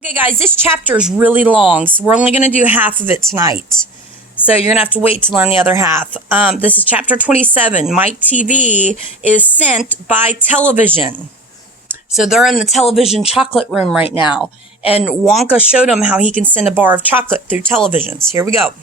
Okay, guys, this chapter is really long, so we're only going to do half of it tonight. So you're going to have to wait to learn the other half. This is chapter 27. Mike TV is sent by television. So they're in the television chocolate room right now. And Wonka showed him how he can send a bar of chocolate through televisions. Here we go.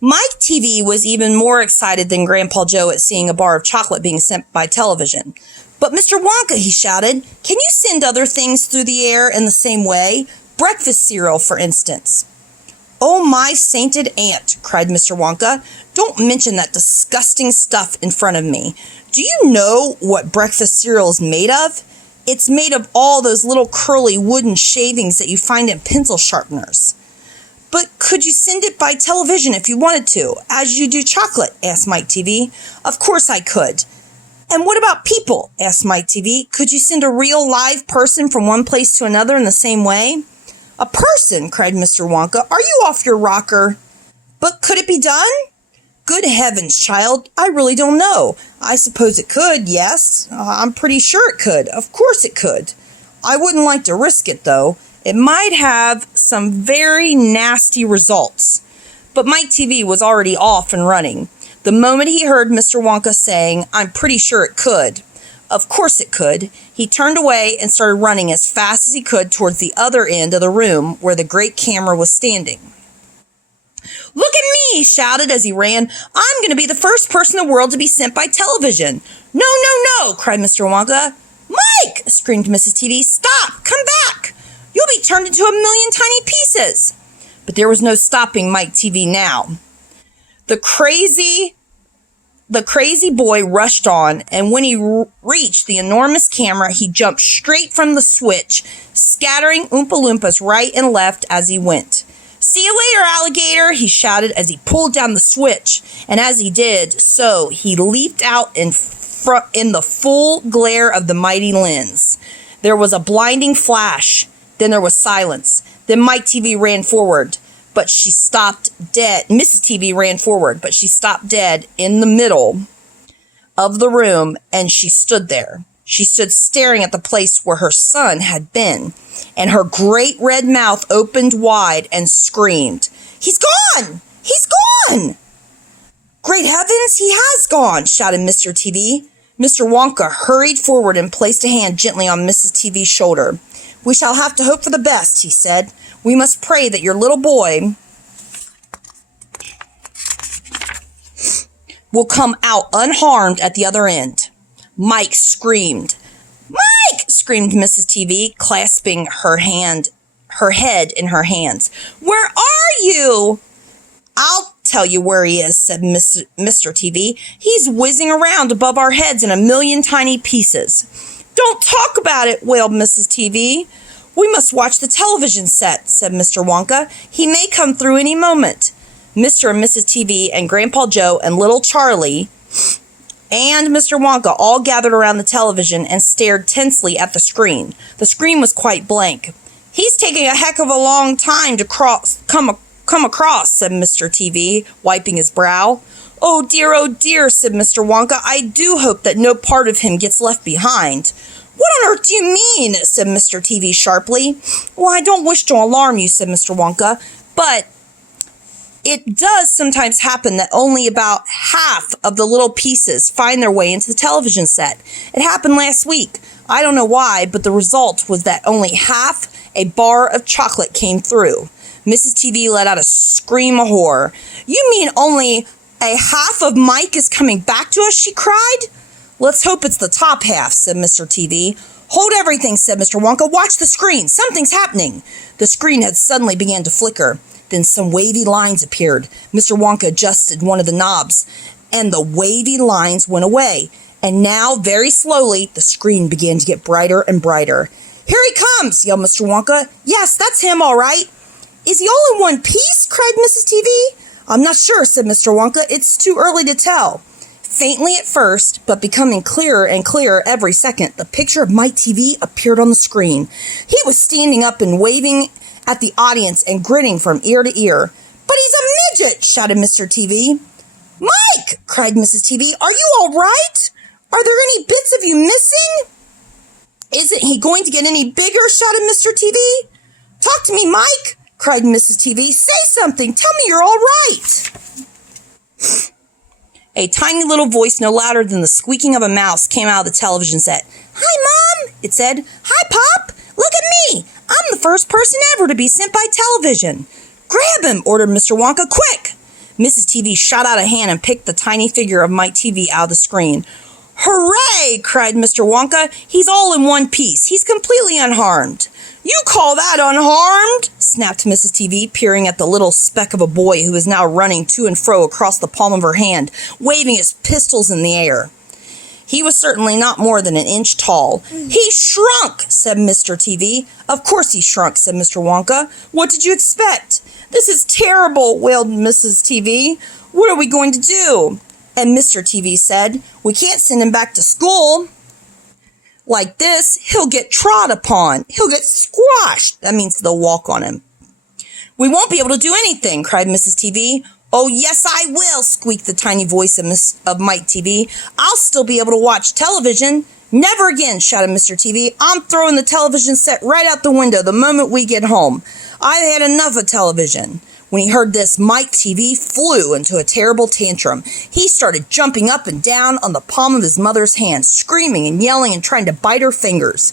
Mike TV was even more excited than Grandpa Joe at seeing a bar of chocolate being sent by television. But Mr. Wonka, he shouted, can you send other things through the air in the same way? Breakfast cereal, for instance. Oh, my sainted aunt, cried Mr. Wonka. Don't mention that disgusting stuff in front of me. Do you know what breakfast cereal is made of? It's made of all those little curly wooden shavings that you find in pencil sharpeners. But could you send it by television if you wanted to, as you do chocolate? Asked Mike TV. Of course I could. And what about people? Asked Mike TV. Could you send a real live person from one place to another in the same way? A person, cried Mr. Wonka. Are you off your rocker? But could it be done? Good heavens, child, I really don't know. I suppose it could, yes. I'm pretty sure it could. Of course it could. I wouldn't like to risk it, though. It might have some very nasty results. But Mike TV was already off and running. The moment he heard Mr. Wonka saying, I'm pretty sure it could, of course it could, he turned away and started running as fast as he could towards the other end of the room where the great camera was standing. Look at me, he shouted as he ran. I'm going to be the first person in the world to be sent by television. No, no, no, cried Mr. Wonka. Mike, screamed Mrs. TV, stop, come back. You'll be turned into a million tiny pieces. But there was no stopping Mike TV now. The crazy boy rushed on, and when he reached the enormous camera, he jumped straight from the switch, scattering Oompa Loompas right and left as he went. See you later, alligator, he shouted as he pulled down the switch, and as he did so, he leaped out in the full glare of the mighty lens. There was a blinding flash, then there was silence. Then Mike TV ran forward. But she stopped dead. Mrs. TV ran forward, but she stopped dead in the middle of the room, and she stood there. She stood staring at the place where her son had been, and her great red mouth opened wide and screamed, He's gone! He's gone! Great heavens, he has gone, shouted Mr. TV. Mr. Wonka hurried forward and placed a hand gently on Mrs. TV's shoulder. We shall have to hope for the best, he said. We must pray that your little boy will come out unharmed at the other end. Mike screamed. Mike! Screamed Mrs. TV, clasping her head in her hands. Where are you? I'll tell you where he is, said Mr. TV. He's whizzing around above our heads in a million tiny pieces. Don't talk about it, wailed Mrs. TV. We must watch the television set, said Mr. Wonka. He may come through any moment. Mr. and Mrs. TV and Grandpa Joe and little Charlie and Mr. Wonka all gathered around the television and stared tensely at the screen. The screen was quite blank. He's taking a heck of a long time to come across, said Mr. TV, wiping his brow. Oh dear, said Mr. Wonka. I do hope that no part of him gets left behind. What on earth do you mean? Said Mr. TV sharply. Well, I don't wish to alarm you, said Mr. Wonka, but it does sometimes happen that only about half of the little pieces find their way into the television set. It happened last week. I don't know why, but the result was that only half a bar of chocolate came through. Mrs. TV let out a scream of horror. You mean only a half of Mike is coming back to us? She cried. Let's hope it's the top half, said Mr. TV. Hold everything, said Mr. Wonka. Watch the screen. Something's happening. The screen had suddenly began to flicker. Then some wavy lines appeared. Mr. Wonka adjusted one of the knobs, and the wavy lines went away. And now, very slowly, the screen began to get brighter and brighter. Here he comes, yelled Mr. Wonka. Yes, that's him, all right. Is he all in one piece? Cried Mrs. TV. I'm not sure, said Mr. Wonka. It's too early to tell. Faintly at first, but becoming clearer and clearer every second, the picture of Mike TV appeared on the screen. He was standing up and waving at the audience and grinning from ear to ear. But he's a midget, shouted Mr. TV. Mike, cried Mrs. TV, are you all right? Are there any bits of you missing? Isn't he going to get any bigger, shouted Mr. TV. Talk to me, Mike, cried Mrs. TV. Say something. Tell me you're all right. A tiny little voice no louder than the squeaking of a mouse came out of the television set. Hi, Mom, it said. Hi, Pop. Look at me. I'm the first person ever to be sent by television. Grab him, ordered Mr. Wonka. Quick! Mrs. TV shot out a hand and picked the tiny figure of Mike TV out of the screen. Hooray! Cried Mr. Wonka. He's all in one piece. He's completely unharmed. You call that unharmed? Snapped Mrs. TV, peering at the little speck of a boy who was now running to and fro across the palm of her hand, waving his pistols in the air. He was certainly not more than an inch tall. He shrunk, said Mr. TV. Of course he shrunk, said Mr. Wonka. What did you expect? This is terrible, wailed Mrs. TV. What are we going to do? And Mr. TV said, we can't send him back to school. Like this, he'll get trod upon. He'll get squashed. That means they'll walk on him. We won't be able to do anything, cried Mrs. TV. Oh, yes, I will, squeaked the tiny voice of Mike TV. I'll still be able to watch television. Never again, shouted Mr. TV. I'm throwing the television set right out the window the moment we get home. I've had enough of television. When he heard this, Mike TV flew into a terrible tantrum. He started jumping up and down on the palm of his mother's hand, screaming and yelling and trying to bite her fingers.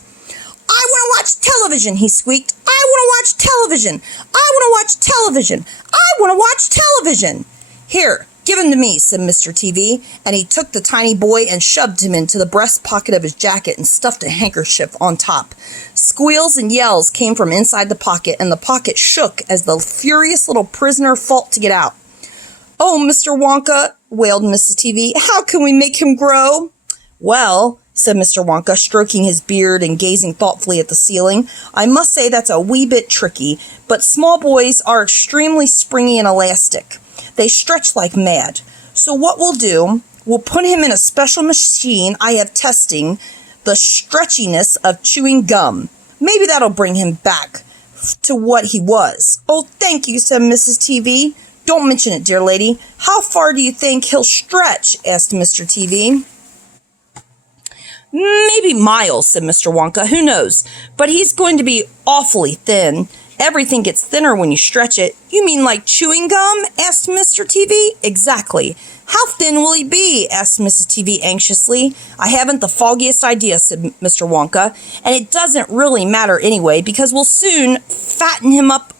I want to watch television, he squeaked. I want to watch television. I want to watch television. I want to watch television. Here, give him to me, said Mr. TV, and he took the tiny boy and shoved him into the breast pocket of his jacket and stuffed a handkerchief on top. Squeals and yells came from inside the pocket, and the pocket shook as the furious little prisoner fought to get out. Oh, Mr. Wonka, wailed Mrs. TV, how can we make him grow? Well, said Mr. Wonka, stroking his beard and gazing thoughtfully at the ceiling, I must say that's a wee bit tricky, but small boys are extremely springy and elastic. They stretch like mad. So what we'll do, we'll put him in a special machine I have testing the stretchiness of chewing gum. Maybe that'll bring him back to what he was. Oh, thank you, said Mrs. TV. Don't mention it, dear lady. How far do you think he'll stretch? Asked Mr. TV. Maybe miles, said Mr. Wonka. Who knows? But he's going to be awfully thin. Everything gets thinner when you stretch it. You mean like chewing gum? Asked Mr. TV. Exactly. How thin will he be? Asked Mrs. TV anxiously. I haven't the foggiest idea, said Mr. Wonka. And it doesn't really matter anyway, because we'll soon fatten him up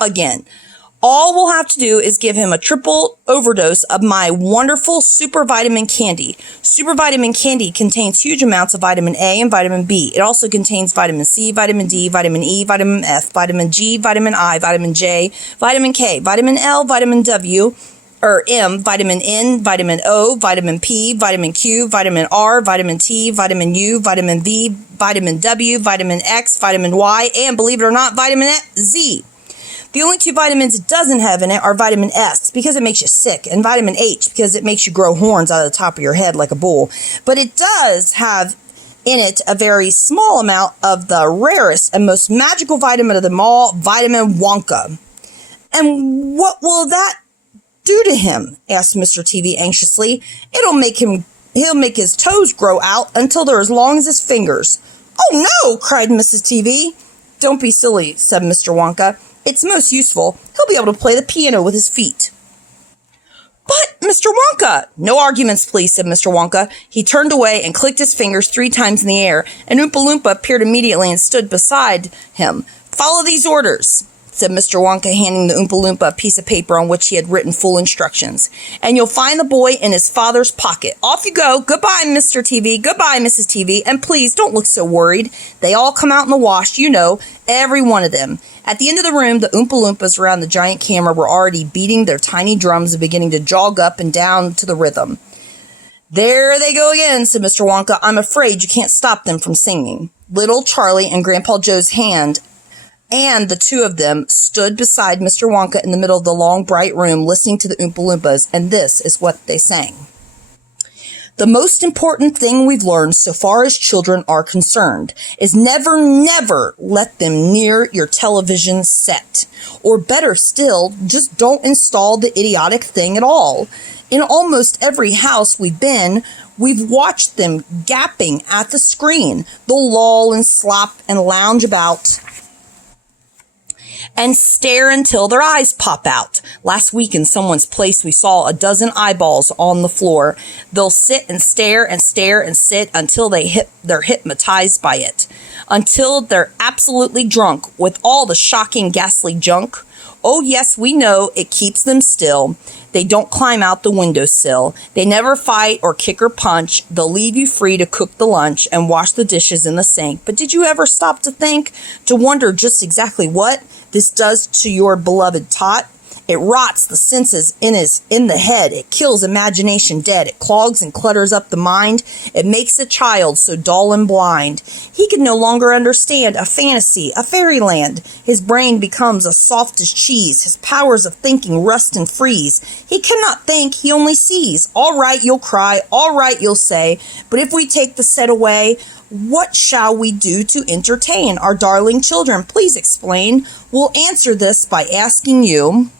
again. All we'll have to do is give him a triple overdose of my wonderful super vitamin candy. Super vitamin candy contains huge amounts of vitamin A and vitamin B. It also contains vitamin C, vitamin D, vitamin E, vitamin F, vitamin G, vitamin I, vitamin J, vitamin K, vitamin L, vitamin M, vitamin N, vitamin O, vitamin P, vitamin Q, vitamin R, vitamin T, vitamin U, vitamin V, vitamin W, vitamin X, vitamin Y, and believe it or not, vitamin Z. The only two vitamins it doesn't have in it are vitamin S, because it makes you sick, and vitamin H, because it makes you grow horns out of the top of your head like a bull. But it does have in it a very small amount of the rarest and most magical vitamin of them all, vitamin Wonka. And what will that do to him? Asked Mr. TV anxiously. He'll make his toes grow out until they're as long as his fingers. Oh no, cried Mrs. TV. Don't be silly, said Mr. Wonka. It's most useful. He'll be able to play the piano with his feet. But, Mr. Wonka! No arguments, please, said Mr. Wonka. He turned away and clicked his fingers 3 times in the air, and Oompa Loompa appeared immediately and stood beside him. Follow these orders, said Mr. Wonka, handing the Oompa Loompa a piece of paper on which he had written full instructions. And you'll find the boy in his father's pocket. Off you go. Goodbye, Mr. TV. Goodbye, Mrs. TV. And please, don't look so worried. They all come out in the wash, you know, every one of them. At the end of the room, the Oompa Loompas around the giant camera were already beating their tiny drums and beginning to jog up and down to the rhythm. There they go again, said Mr. Wonka. I'm afraid you can't stop them from singing. Little Charlie and Grandpa Joe's hand and the two of them stood beside Mr. Wonka in the middle of the long, bright room, listening to the Oompa Loompas, and this is what they sang. The most important thing we've learned so far as children are concerned is never, never let them near your television set. Or better still, just don't install the idiotic thing at all. In almost every house we've been, we've watched them gapping at the screen. They'll loll and slop and lounge about and stare until their eyes pop out. Last week in someone's place, we saw a dozen eyeballs on the floor. They'll sit and stare and stare and sit until they're hypnotized by it, until they're absolutely drunk with all the shocking, ghastly junk. Oh, yes, we know it keeps them still. They don't climb out the windowsill. They never fight or kick or punch. They'll leave you free to cook the lunch and wash the dishes in the sink. But did you ever stop to think, to wonder just exactly what this does to your beloved tot? It rots the senses in the head. It kills imagination dead. It clogs and clutters up the mind. It makes a child so dull and blind. He can no longer understand a fantasy, a fairyland. His brain becomes as soft as cheese. His powers of thinking rust and freeze. He cannot think, he only sees. All right, you'll cry. All right, you'll say. But if we take the set away, what shall we do to entertain our darling children? Please explain. We'll answer this by asking you,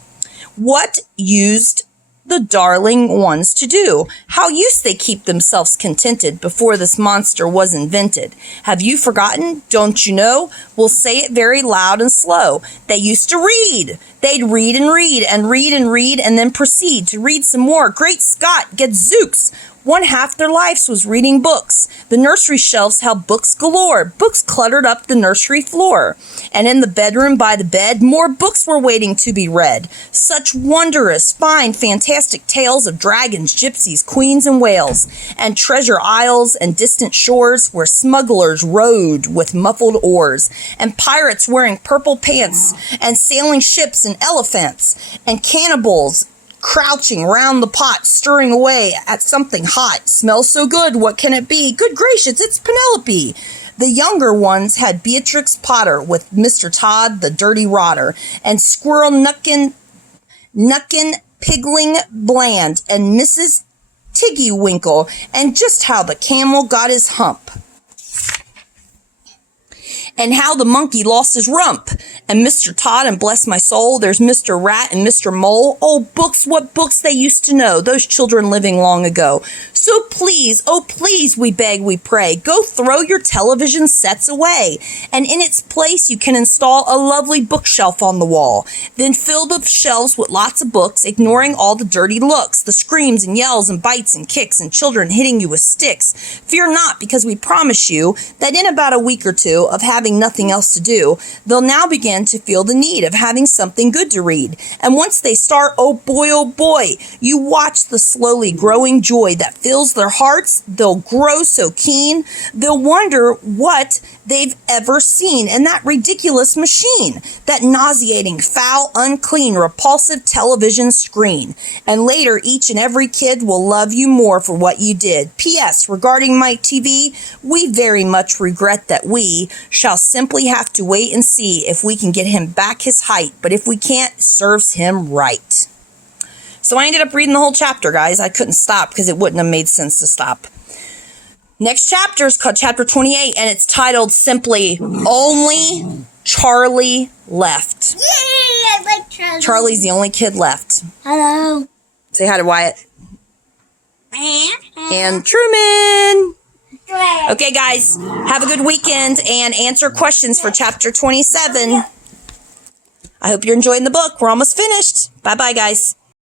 what used the darling ones to do? How used they keep themselves contented before this monster was invented? Have you forgotten? Don't you know? We'll say it very loud and slow. They used to read. They'd read and read and read and read and then proceed to read some more. Great Scott, gadzooks! One half their lives was reading books. The nursery shelves held books galore. Books cluttered up the nursery floor. And in the bedroom by the bed, more books were waiting to be read. Such wondrous, fine, fantastic tales of dragons, gypsies, queens, and whales, and treasure isles and distant shores where smugglers rowed with muffled oars, and pirates wearing purple pants, and sailing ships and elephants, and cannibals crouching round the pot, stirring away at something hot. Smells so good, what can it be? Good gracious, it's Penelope. The younger ones had Beatrix Potter with Mr. Todd, the dirty rotter, and Squirrel Nuckin Pigling Bland, and Mrs. Tiggy Winkle, and just how the camel got his hump, and how the monkey lost his rump, and Mr. Todd, and bless my soul, there's Mr. Rat and Mr. Mole. Oh, books, what books they used to know, those children living long ago. So please, oh please, we beg, we pray, go throw your television sets away, and in its place you can install a lovely bookshelf on the wall. Then fill the shelves with lots of books, ignoring all the dirty looks, the screams and yells and bites and kicks and children hitting you with sticks. Fear not, because we promise you that in about a week or two of having nothing else to do, they'll now begin to feel the need of having something good to read. And once they start, oh boy, you watch the slowly growing joy that fills their hearts. They'll grow so keen, they'll wonder what they've ever seen in that ridiculous machine, that nauseating, foul, unclean, repulsive television screen. And later, each and every kid will love you more for what you did. P.S. Regarding Mike TV, we very much regret that we shall simply have to wait and see if we can get him back his height, but if we can't, it serves him right. So I ended up reading the whole chapter, guys. I couldn't stop because it wouldn't have made sense to stop. Next chapter is called chapter 28, and it's titled simply, Only Charlie Left. Yay, I like Charlie. Charlie's the only kid left. Hello. Say hi to Wyatt. And Truman. Okay, guys, have a good weekend and answer questions for chapter 27. I hope you're enjoying the book. We're almost finished. Bye-bye, guys.